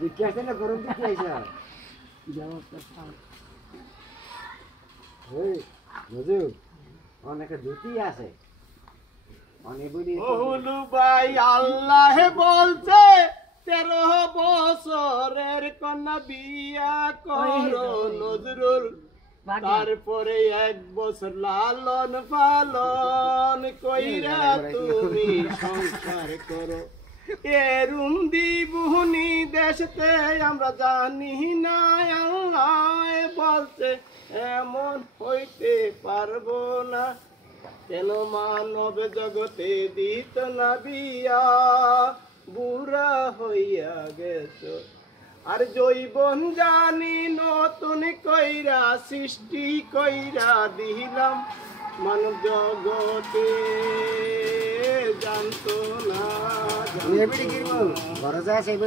বিকাশে না গরম দিতে আইসা ওই বুঝু অনেকে দুটি আছে অনেক ওহুলু ভাই আল্লাহ বলছে 13 বছরের কন্যা বিয়া করো নজরুল তারপরে 1 বছর লালন পালন কইরা তুমি সংসার করো এরুম দিবুনি দেশতে আমরা জানি না আল্লাহ বলছে এমন হইতে পারবো না কেন মানব জগতে দিত না বিয়া বুড়া হইয়া গেছো আর জৈবন জানি নতুন কইরা সৃষ্টি কইরা দিলাম মানব জগতে জানতো না ঘরে যা সেই